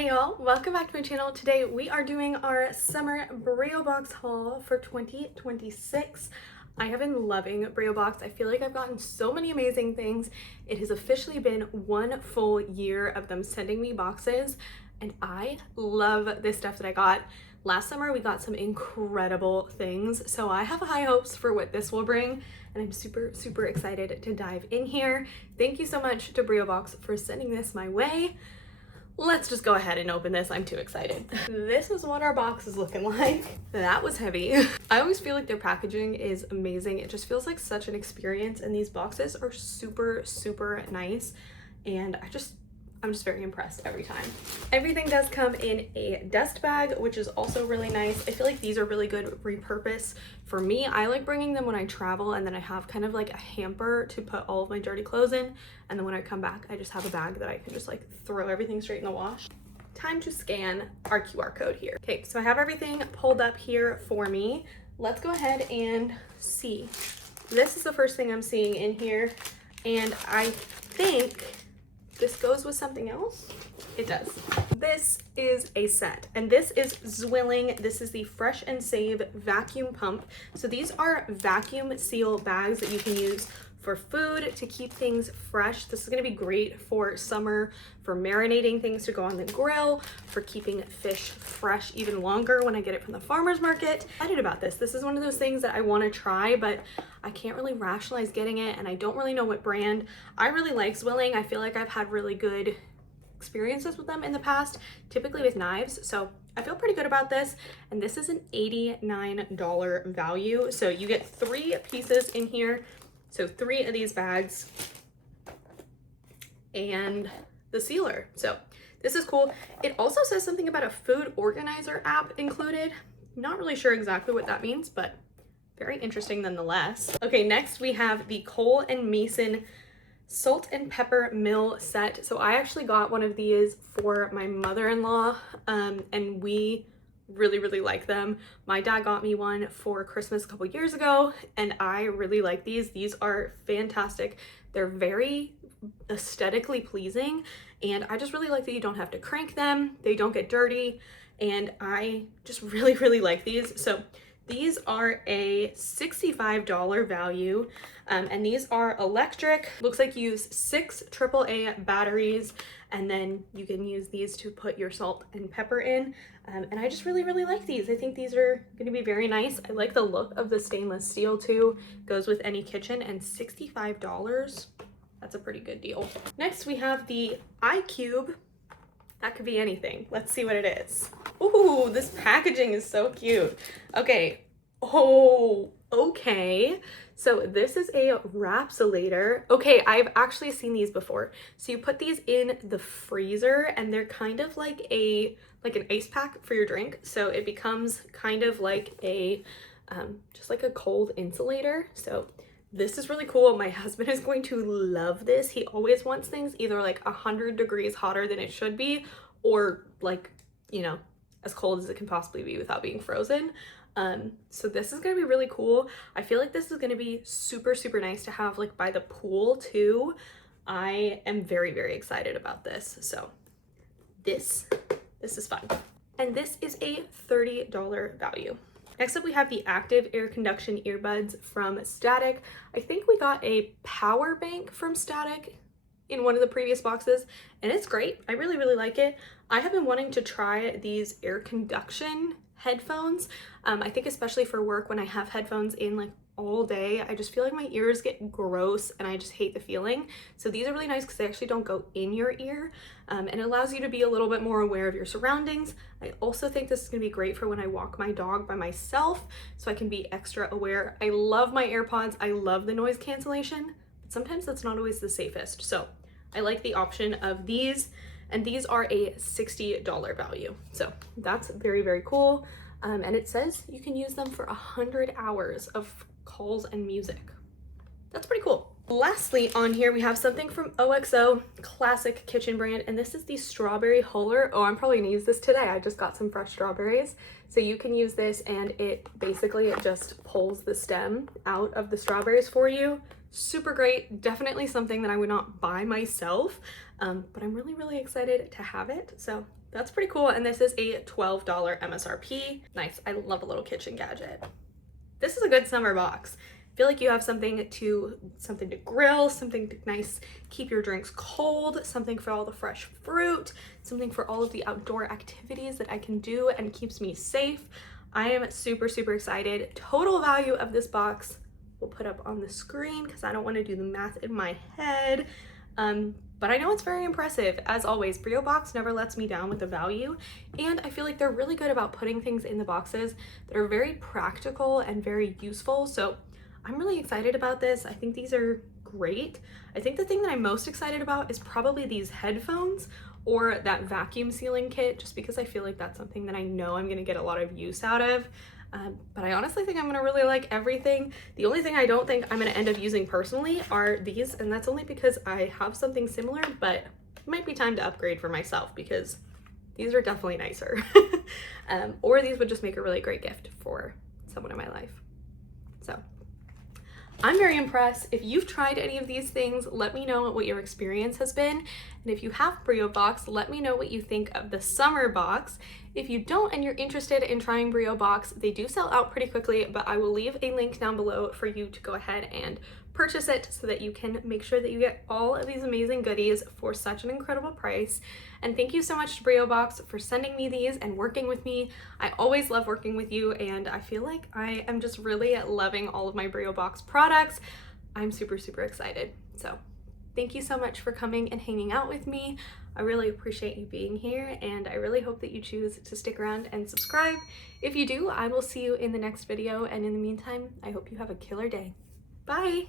Hey y'all, welcome back to my channel. Today we are doing our summer Breo Box haul for 2026. I have been loving Breo Box. I feel like I've gotten so many amazing things. It has officially been 1 full year of them sending me boxes, and I love this stuff that I got. Last summer we got some incredible things, so I have high hopes for what this will bring, and I'm super excited to dive in here. Thank you so much to Breo Box for sending this my way. Let's just go ahead and open this. I'm too excited. This is what our box is looking like. That was heavy. I always feel like their packaging is amazing. It just feels like such an experience, and these boxes are super nice, and I'm just very impressed every time. Everything does come in a dust bag, which is also really nice. I feel like these are really good repurpose. For me, I like bringing them when I travel, and then I have kind of like a hamper to put all of my dirty clothes in. And then when I come back, I just have a bag that I can just like throw everything straight in the wash. Time to scan our QR code here. Okay, so I have everything pulled up here for me. Let's go ahead and see. This is the first thing I'm seeing in here, and I think this goes with something else. It does. This is a set, and this is Zwilling. This is the Fresh and Save vacuum pump. So these are vacuum seal bags that you can use for food to keep things fresh. This is gonna be great for summer, for marinating things to go on the grill, for keeping fish fresh even longer when I get it from the farmer's market. I'm excited about this. This is one of those things that I wanna try, but I can't really rationalize getting it, and I don't really know what brand. I really like Zwilling. I feel like I've had really good experiences with them in the past, typically with knives. So I feel pretty good about this. And this is an $89 value. So you get 3 pieces in here. So 3 of these bags and the sealer. So this is cool. It also says something about a food organizer app included. Not really sure exactly what that means, but very interesting nonetheless. Okay, next we have the Cole & Mason salt and pepper mill set. So I actually got one of these for my mother-in-law, and we really like them. My dad got me one for Christmas a couple years ago, and I really like these. These are fantastic. They're very aesthetically pleasing, and I just really like that you don't have to crank them. They don't get dirty, and I just really like these. So these are a $65 value, and these are electric. Looks like you use 6 AAA batteries, and then you can use these to put your salt and pepper in. And I just really like these. I think these are gonna be very nice. I like the look of the stainless steel too. Goes with any kitchen, and $65, that's a pretty good deal. Next we have the iCube. That could be anything. Let's see what it is. Ooh, this packaging is so cute. Okay. Oh, okay. So this is a Rapsolator. Okay, I've actually seen these before. So you put these in the freezer, and they're kind of like an ice pack for your drink. So it becomes kind of like a, just like a cold insulator. So this is really cool. My husband is going to love this. He always wants things either like 100 degrees hotter than it should be, or like, you know, as cold as it can possibly be without being frozen. So this is gonna be really cool. I feel like this is gonna be super nice to have like by the pool too. I am very excited about this. So this is fun. And this is a $30 value. Next up we have the active air conduction earbuds from Static. I think we got a power bank from Static in one of the previous boxes, and it's great. I really like it. I have been wanting to try these air conduction headphones. I think especially for work when I have headphones in like all day, I just feel like my ears get gross and I just hate the feeling. So these are really nice because they actually don't go in your ear, and it allows you to be a little bit more aware of your surroundings. I also think this is gonna be great for when I walk my dog by myself, so I can be extra aware. I love my AirPods. I love the noise cancellation, but sometimes that's not always the safest. So I like the option of these, and these are a $60 value. So that's very cool. And it says you can use them for 100 hours of calls and music. That's pretty cool. Lastly on here, we have something from OXO, classic kitchen brand, and this is the strawberry huller. Oh, I'm probably gonna use this today. I just got some fresh strawberries. So you can use this, and it just pulls the stem out of the strawberries for you. Super great. Definitely something that I would not buy myself, but I'm really excited to have it. So that's pretty cool. And this is a $12 MSRP. Nice. I love a little kitchen gadget. This is a good summer box. I feel like you have something to grill, something to nice keep your drinks cold, something for all the fresh fruit, something for all of the outdoor activities that I can do and keeps me safe. I am super, super excited. Total value of this box we'll put up on the screen because I don't want to do the math in my head. But I know it's very impressive. As always, Breo Box never lets me down with the value, and I feel like they're really good about putting things in the boxes that are very practical and very useful. So I'm really excited about this. I think these are great. I think the thing that I'm most excited about is probably these headphones or that vacuum sealing kit, just because I feel like that's something that I know I'm gonna get a lot of use out of. But I honestly think I'm gonna really like everything. The only thing I don't think I'm gonna end up using personally are these, and that's only because I have something similar, but it might be time to upgrade for myself because these are definitely nicer. Or these would just make a really great gift for someone in my life. So I'm very impressed. If you've tried any of these things, let me know what your experience has been. And if you have Breo Box, let me know what you think of the summer box. If you don't and you're interested in trying Breo Box, they do sell out pretty quickly, but I will leave a link down below for you to go ahead and purchase it so that you can make sure that you get all of these amazing goodies for such an incredible price. And thank you so much to Breo Box for sending me these and working with me. I always love working with you, and I feel like I am just really loving all of my Breo Box products. I'm super, super excited. So thank you so much for coming and hanging out with me. I really appreciate you being here, and I really hope that you choose to stick around and subscribe. If you do, I will see you in the next video, and in the meantime, I hope you have a killer day. Bye!